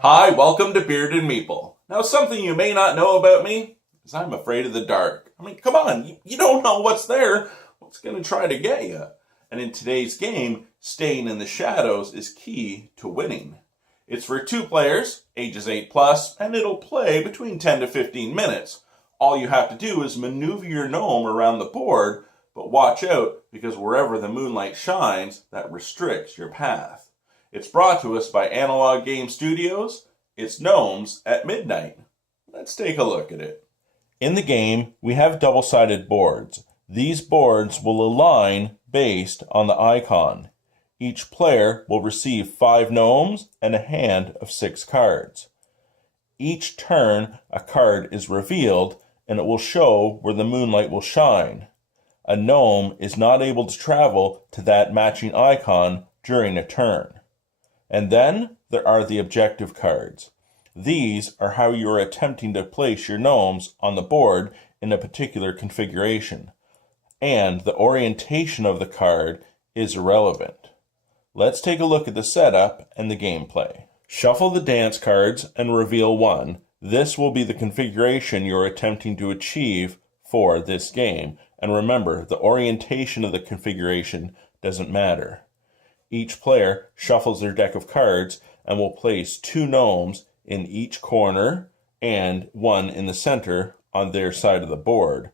Hi, welcome to Bearded Meeple. Now, something you may not know about me is I'm afraid of the dark. I mean, come on, you don't know what's there. What's going to try to get you? And in today's game, staying in the shadows is key to winning. It's for 2 players, ages 8+, and it'll play between 10 to 15 minutes. All you have to do is maneuver your gnome around the board, but watch out, because wherever the moonlight shines, that restricts your path. It's brought to us by Analog Game Studios. It's Gnomes at Midnight. Let's take a look at it. In the game, we have double-sided boards. These boards will align based on the icon. Each player will receive 5 gnomes and a hand of 6 cards. Each turn, a card is revealed, and it will show where the moonlight will shine. A gnome is not able to travel to that matching icon during a turn. And then there are the objective cards. These are how you are attempting to place your gnomes on the board in a particular configuration. And the orientation of the card is irrelevant. Let's take a look at the setup and the gameplay. Shuffle the dance cards and reveal one. This will be the configuration you're attempting to achieve for this game. And remember, the orientation of the configuration doesn't matter. Each player shuffles their deck of cards and will place 2 gnomes in each corner and 1 in the center on their side of the board.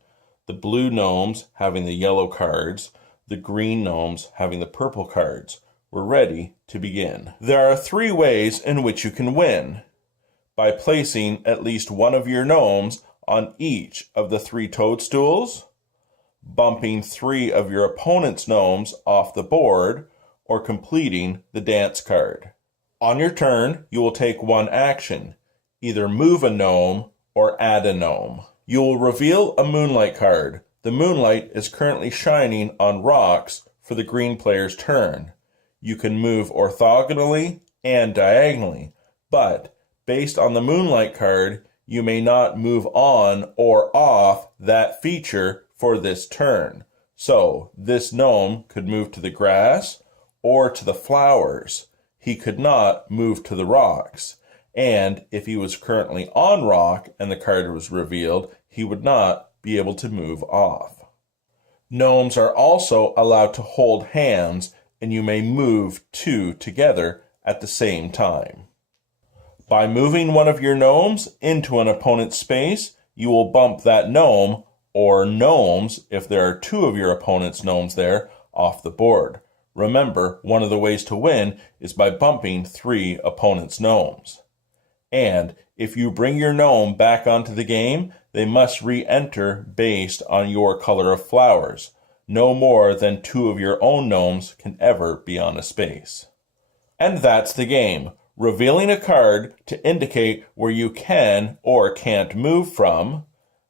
The blue gnomes having the yellow cards, the green gnomes having the purple cards. We're ready to begin. There are 3 ways in which you can win. By placing at least one of your gnomes on each of the 3 toadstools, bumping 3 of your opponent's gnomes off the board, or completing the dance card. On your turn, you will take one action, either move a gnome or add a gnome. You will reveal a moonlight card. The moonlight is currently shining on rocks for the green player's turn. You can move orthogonally and diagonally, but based on the moonlight card, you may not move on or off that feature for this turn. So this gnome could move to the grass or to the flowers. He could not move to the rocks. And if he was currently on rock and the card was revealed, he would not be able to move off. Gnomes are also allowed to hold hands, and you may move 2 together at the same time. By moving one of your gnomes into an opponent's space, you will bump that gnome, or gnomes, if there are 2 of your opponent's gnomes there, off the board. Remember, one of the ways to win is by bumping 3 opponent's gnomes. And if you bring your gnome back onto the game, they must re-enter based on your color of flowers. No more than 2 of your own gnomes can ever be on a space. And that's the game. Revealing a card to indicate where you can or can't move from,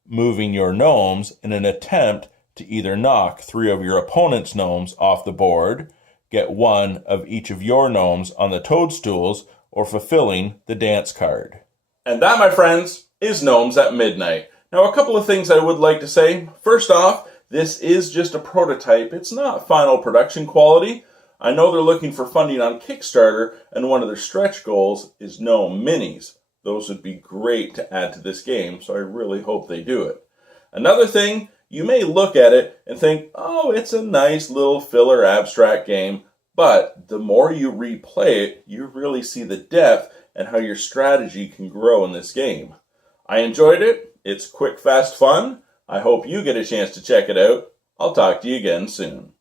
moving your gnomes in an attempt to either knock 3 of your opponent's gnomes off the board, get 1 of each of your gnomes on the toadstools, or fulfilling the dance card. And that, my friends, is Gnomes at Midnight. Now, a couple of things I would like to say. First off, this is just a prototype. It's not final production quality. I know they're looking for funding on Kickstarter, and one of their stretch goals is Gnome Minis. Those would be great to add to this game, so I really hope they do it. Another thing, you may look at it and think, oh, it's a nice little filler abstract game, but the more you replay it, you really see the depth and how your strategy can grow in this game. I enjoyed it. It's quick, fast fun. I hope you get a chance to check it out. I'll talk to you again soon.